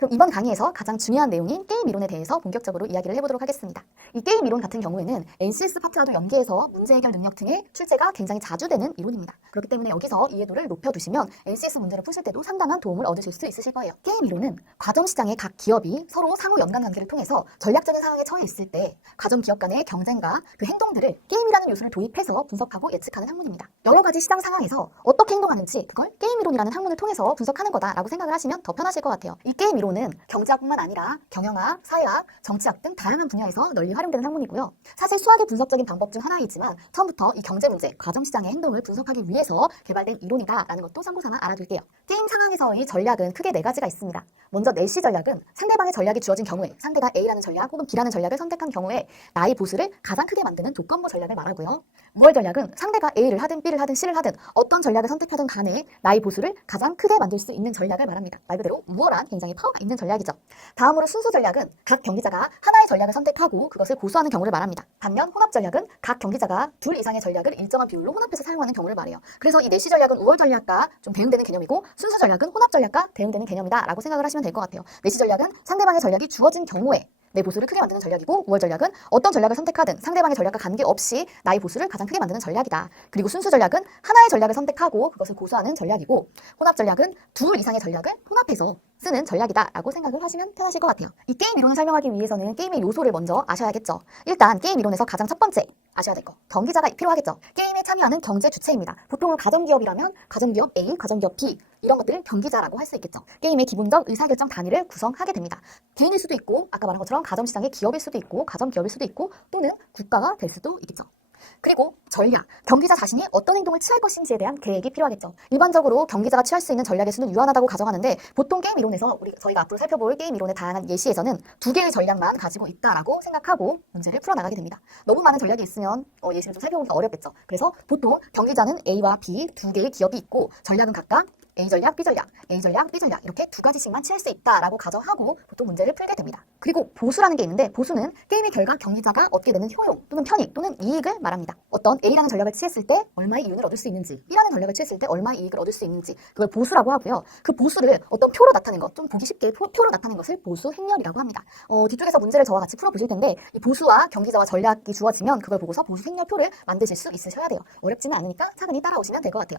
그럼 이번 강의에서 가장 중요한 내용인 게임 이론에 대해서 본격적으로 이야기를 해보도록 하겠습니다. 이 게임 이론 같은 경우에는 NCS 파트와도 연계해서 문제 해결 능력 등의 출제가 굉장히 자주 되는 이론입니다. 그렇기 때문에 여기서 이해도를 높여두시면 NCS 문제를 푸실 때도 상당한 도움을 얻으실 수 있으실 거예요. 게임 이론은 과점 시장의 각 기업이 서로 상호 연관 관계를 통해서 전략적인 상황에 처해 있을 때 과점 기업 간의 경쟁과 그 행동들을 게임이라는 요소를 도입해서 분석하고 예측하는 학문입니다. 여러 가지 시장 상황에서 어떻게 행동하는지 그걸 게임 이론이라는 학문을 통해서 분석하는 거다라고 생각을 하시면 더 편하실 것 같아요. 이 게임 이론 은 경제학뿐만 아니라 경영학, 사회학, 정치학 등 다양한 분야에서 널리 활용되는 학문이고요. 사실 수학의 분석적인 방법 중 하나이지만 처음부터 이 경제 문제, 과점 시장의 행동을 분석하기 위해서 개발된 이론이다라는 것도 참고삼아 알아둘게요. 게임 상황에서의 전략은 크게 네 가지가 있습니다. 먼저 내시 전략은 상대방의 전략이 주어진 경우에 상대가 A라는 전략 혹은 B라는 전략을 선택한 경우에 나의 보수를 가장 크게 만드는 조건부 전략을 말하고요. 무얼 전략은 상대가 A를 하든 B를 하든 C를 하든 어떤 전략을 선택하든 간에 나의 보수를 가장 크게 만들 수 있는 전략을 말합니다. 말 그대로 우월한 굉장히 파워가 있는 전략이죠. 다음으로 순수 전략은 각 경기자가 하나의 전략을 선택하고 그것을 고수하는 경우를 말합니다. 반면 혼합 전략은 각 경기자가 둘 이상의 전략을 일정한 비율로 혼합해서 사용하는 경우를 말해요. 그래서 이 내시 전략은 우월 전략과 좀 대응되는 개념이고 순수 전략은 혼합 전략과 대응되는 개념이다라고 생각을 하시면 될 것 같아요. 내시 전략은 상대방의 전략이 주어진 경우에 내 보수를 크게 만드는 전략이고 우월 전략은 어떤 전략을 선택하든 상대방의 전략과 관계없이 나의 보수를 가장 크게 만드는 전략이다. 그리고 순수 전략은 하나의 전략을 선택하고 그것을 고수하는 전략이고 혼합 전략은 둘 이상의 전략을 혼합해서 쓰는 전략이다라고 생각을 하시면 편하실 것 같아요. 이 게임 이론을 설명하기 위해서는 게임의 요소를 먼저 아셔야겠죠. 일단 게임 이론에서 가장 첫 번째 아셔야 될 거. 경기자가 필요하겠죠. 게임에 참여하는 경제 주체입니다. 보통은 가정기업이라면 가정기업 A, 가정기업 B 이런 것들을 경기자라고 할 수 있겠죠. 게임의 기본적 의사결정 단위를 구성하게 됩니다. 개인일 수도 있고 아까 말한 것처럼 가정시장의 기업일 수도 있고 가정기업일 수도 있고 또는 국가가 될 수도 있겠죠. 그리고 전략, 경기자 자신이 어떤 행동을 취할 것인지에 대한 계획이 필요하겠죠. 일반적으로 경기자가 취할 수 있는 전략의 수는 유한하다고 가정하는데 보통 게임 이론에서 우리 저희가 앞으로 살펴볼 게임 이론의 다양한 예시에서는 두 개의 전략만 가지고 있다라고 생각하고 문제를 풀어나가게 됩니다. 너무 많은 전략이 있으면 어, 예시를 좀 살펴보기 어렵겠죠. 그래서 보통 경기자는 A와 B 두 개의 기업이 있고 전략은 각각 A 전략, B 전략, A 전략, B 전략 이렇게 두 가지씩만 취할 수 있다라고 가정하고 보통 문제를 풀게 됩니다. 그리고 보수라는 게 있는데 보수는 게임의 결과 경기자가 얻게 되는 효용 또는 편익 또는 이익을 말합니다. 어떤 A라는 전략을 취했을 때 얼마의 이윤을 얻을 수 있는지 B라는 전략을 취했을 때 얼마의 이익을 얻을 수 있는지 그걸 보수라고 하고요. 그 보수를 어떤 표로 나타낸 것, 좀 보기 쉽게 표, 로 나타낸 것을 보수 행렬이라고 합니다. 어, 뒤쪽에서 문제를 저와 같이 풀어보실 텐데 이 보수와 경기자와 전략이 주어지면 그걸 보고서 보수 행렬표를 만드실 수 있으셔야 돼요. 어렵지는 않으니까 차근히 따라오시면 될 것 같아요.